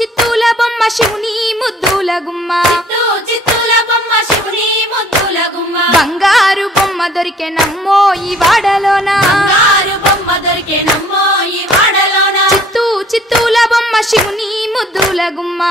చిత్తూల బొమ్మ శివుని ముద్దుల గుమ్మ చిత్తూల బొమ్మ శివుని ముద్దుల గుమ్మ బంగారు బొమ్మ దొరికెనమ్మో ఈ వాడలోన బంగారు బొమ్మ దొరికెనమ్మో ఈ వాడలోన చిత్తూల బొమ్మ శివుని ముద్దుల గుమ్మ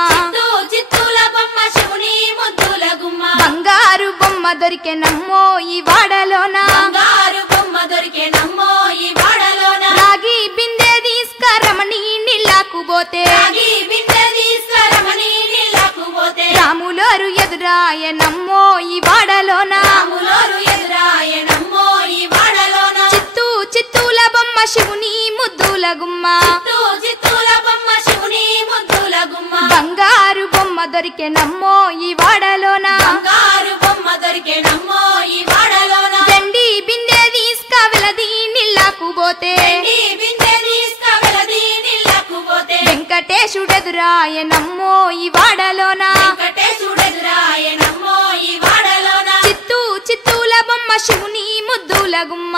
చిత్తూల బొమ్మ శివుని ముద్దుల గుమ్మ బంగారు బొమ్మ దొరికెనమ్మో ఈ వాడలోన బంగారు బొమ్మ దొరికెనమ్మో ఈ వాడలోన రాగి బిందె తీసుకరమణి నీళ్ళకు పోతే రాగి బిందె తీసుకరమణి నీళ్ళకు పోతే రాములోరు ఎదురాయనమ్మో ఈ వాడలోన రాములోరు ఎదురాయనమ్మో ఈ వాడలోన చిత్తూల బొమ్మ శివుని ముద్దుల గుమ్మ చిత్తూల బొమ్మ శివుని ముద్దుల గుమ్మ బంగారు బొమ్మ దొరికెనమ్మో ఈ వాడలోన బంగారు బొమ్మ దొరికెనమ్మో ఈ వాడలోన వెండి బిందె తీసుకవెలది నీళ్ళకు పోతే బిందె తీసుకవెలది నీళ్ళకు పోతే వెంకటేశుడెదురాయనమ్మో ఈ వాడలోన వెంకటేశుడెదురాయనమ్మో ఈ వాడలోన చిత్తూల బొమ్మ శివుని ముద్దుల గుమ్మ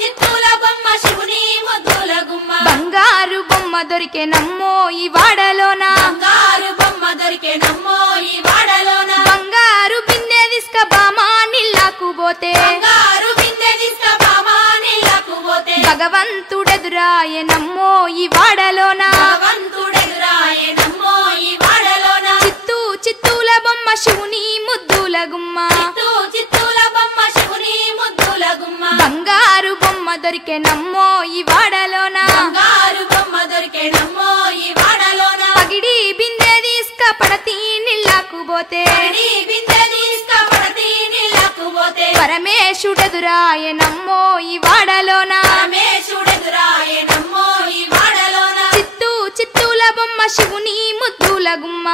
చిత్తూల బొమ్మ శివుని ముద్దుల గుమ్మ బంగారు బొమ్మ దొరికెనమ్మో ఈ వాడలోన బంగారు బొమ్మ దొరికెనమ్మో ఈ వాడలోన బంగారు బిందె తీసుక బామా నీళ్ళకు పోతే బంగారు బిందె తీసుకబామా నీళ్ళకు పోతే భగవంతుడెదురాయనమ్మో ఈ వాడలోన భగవంతుడెదురాయనమ్మో ఈ వాడలోన చిత్తూల బొమ్మ శివుని ముద్దుల గుమ్మ చిత్తూల బొమ్మ శివుని ముద్దుల గుమ్మ బంగారు బొమ్మ దొరికెనమ్మో ఈ వాడలోన బంగారు బొమ్మ దొరికెనమ్మో ఈ వాడలోన పగిడి బిందె తీసుక పడతి నీళ్ళకు పోతే బిందె తీసుకపడతి నీళ్ళకు పోతే పరమేశుడెదురాయనమ్మో ఈ వాడలోన పరమేశుడెదురాయనమ్మో ఈ వాడలోన చిత్తూల బొమ్మ శివుని ముద్దుల గుమ్మ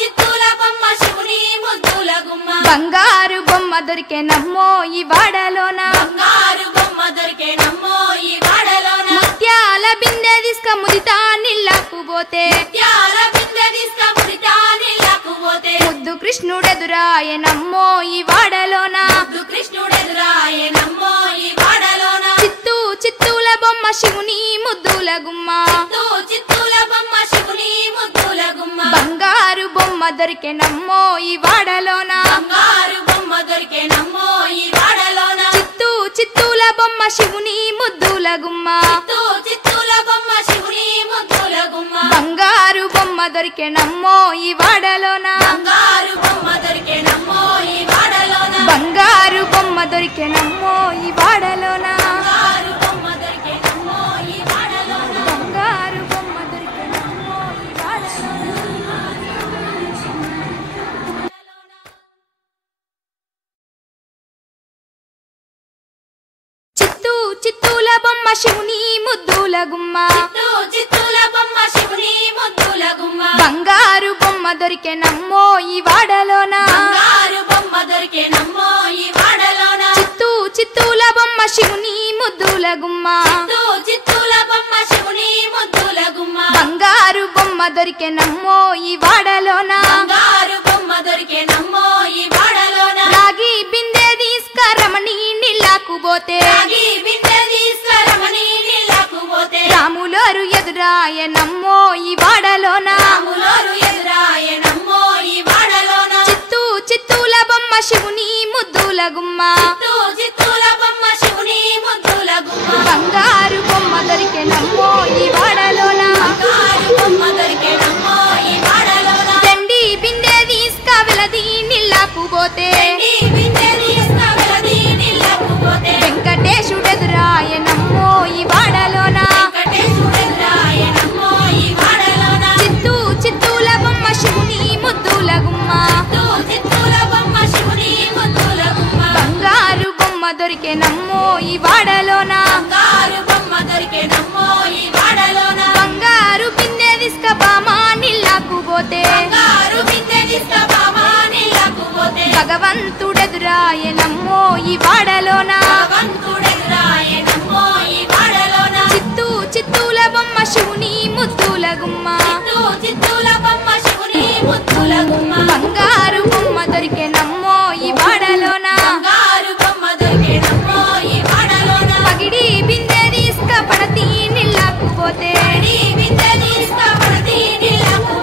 చిత్తూల బొమ్మ శివుని ముద్దుల గుమ్మ బంగారు బొమ్మ దొరికెనమ్మో ఈ వాడలోన బంగారు బొమ్మ దొరికెనమ్మో ఈ వాడలోన ముత్యాల బిందె తీసుక ముదితా నీళ్ళకు పోతే ముత్యాల బిందె తీసుకముడితా నీళ్ళకు పోతే ముద్దు కృష్ణుడెదురాయనమ్మో ఈ వాడలోన కృష్ణుడెదురాయనమ్మో ఈ వాడలోన చిత్తూల బొమ్మ శివుని ముద్దుల గుమ్మ చిత్తూల బొమ్మ శివుని ముద్దుల గుమ్మ బంగారు బొమ్మ దొరికెనమ్మో ఈ వాడలోన బంగారు బొమ్మ దొరికెనమ్మో ఈ వాడలోన చిత్తూల బొమ్మ శివుని ముద్దుల గుమ్మ చిత్తూల బొమ్మ శివుని ముద్దుల గుమ్మ బంగారు బొమ్మ దొరికెనమ్మో ఈ వాడలోన బంగారు బొమ్మ దొరికెనమ్మో ఈ వాడలోన బంగారు బొమ్మ దొరికెనమ్మో ఈ వాడలోన బంగారు బొమ్మ దొరికెనమ్మో ఈ వాడలోన బంగారు బొమ్మ దొరికెనమ్మో ఈ వాడలోన చిత్తూల బొమ్మ శివుని ముద్దుల గుమ్మ చిత్తూల బొమ్మ శివుని ముద్దుల గుమ్మ బంగారు బొమ్మ దొరికెనమ్మో ఈ వాడలోన బంగారు బొమ్మ దొరికెనమ్మో ఈ వాడలోన చిత్తూల బొమ్మ శివుని ముద్దుల గుమ్మ చిత్తూల బొమ్మ శివుని ముద్దుల గుమ్మ బంగారు బొమ్మ దొరికెనమ్మో ఈ వాడలోన బంగారు బొమ్మ దొరికెనమ్మో ఈ వాడలోన రాగి బిందె తీసుకరమణి నీళ్ళకు పోతే రాగి బిందె తీసుకరమణి నీళ్ళకు పోతే రాములోరు ఎదురాయనమ్మో ఈ వాడలోన రాములోరు ఎదురాయనమ్మో ఈ వాడలోన చిత్తూల బొమ్మ శివుని ముద్దుల గుమ్మ చిత్తూల బొమ్మ శివుని ముద్దుల గుమ్మ బంగారు బొమ్మ దొరికెనమ్మో ఈ వాడలోన బంగారు బొమ్మ దొరికెనమ్మో ఈ వాడలోన వెండి బిందె తీసుకవెలది నీళ్ళకు పోతే బిందె తీసుకవెలది నీళ్ళకు పోతే వెంకటేశుడెదురాయనమ్మో ఈ వాడలోన వెంకటేశుడెదురాయనమ్మో ఈ వాడలోన చిత్తూల బొమ్మ శివుని ముద్దుల గుమ్మ చిత్తూల బొమ్మ శివుని ముద్దుల గుమ్మ బంగారు బొమ్మ దొరికెనమ్మో ఈ వాడలోన బంగారు బొమ్మ దొరికెనమ్మో ఈ వాడలోన బంగారు బిందె తీసుక బామా నీళ్ళకు పోతే బంగారు బిందె తీసుకబామా నీళ్ళకు పోతే భగవంతుడెదురాయనమ్మో ఈ వాడలోన భగవంతుడెదురాయనమ్మో ఈ వాడలోన చిత్తూల బొమ్మ శివుని ముద్దుల గుమ్మ చిత్తూల బొమ్మ శివుని ముద్దుల గుమ్మ బంగారు బొమ్మ దొరికెనమ్మో ఈ వాడలోన బంగారు బొమ్మ దొరికెనమ్మో ఈ వాడలోన పగిడి బిందె తీసుక పడతి నీళ్ళకు పోతే బిందె తీసుకపడతి నీళ్ళకు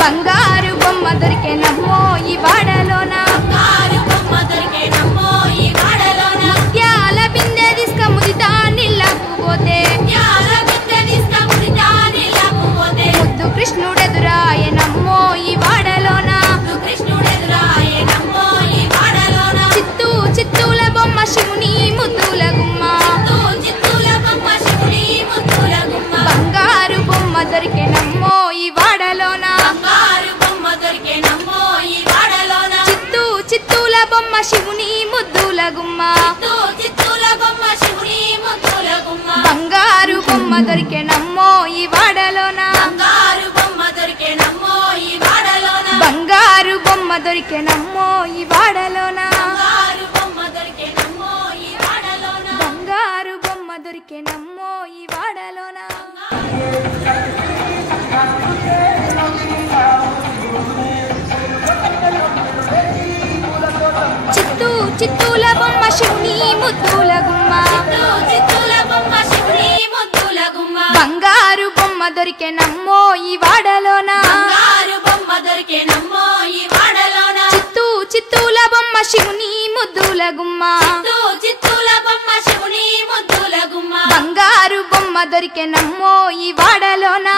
బంగారు బొమ్మ దొరికెనమ్మో ఈ వాడలోన బంగారు బొమ్మ దొరికెనమ్మో ఈ వాడలోన ముత్యాల బిందె తీసుక ముదితా నీళ్ళకు పోతే ముత్యాల బిందె తీసుక ముదితా నీళ్ళకు పోతే ముద్దు కృష్ణుడెదురాయనమ్మో ఈ వాడలోన కృష్ణుడెదురాయనమ్మో ఈ వాడలోన చిత్తూల బొమ్మ శివుని ముద్దుల గుమ్మ చిత్తూల బొమ్మ శివుని ముద్దుల గుమ్మ బంగారు బొమ్మ దొరికెనమ్మో ఈ వాడలోన బంగారు బొమ్మ దొరికెనమ్మో ఈ వాడలోన చిత్తూల బొమ్మ శివుని ముద్దుల గుమ్మ చిత్తూల బొమ్మ శివుని ముద్దుల గుమ్మ బంగారు బొమ్మ దొరికెనమ్మో ఈ వాడలోన బంగారు బొమ్మ దొరికెనమ్మో ఈ వాడలోన బంగారు బొమ్మ దొరికెనమ్మో ఈ వాడలోన బంగారు బొమ్మ దొరికెనమ్మో ఈ వాడలోన బంగారు బొమ్మ దొరికెనమ్మో ఈ వాడలోన చిత్తూల బొమ్మ శివుని ముద్దుల గుమ్మ చిత్తూల బొమ్మ శివుని ముద్దుల గుమ్మ బంగారు బొమ్మ దొరికెనమ్మో ఈ వాడలోన బంగారు బొమ్మ దొరికెనమ్మో ఈ వాడలోన చిత్తూల బొమ్మ శివుని ముద్దుల గుమ్మ చిత్తూల బొమ్మ శివుని ముద్దుల గుమ్మ బంగారు బొమ్మ దొరికెనమ్మో ఈ వాడలోన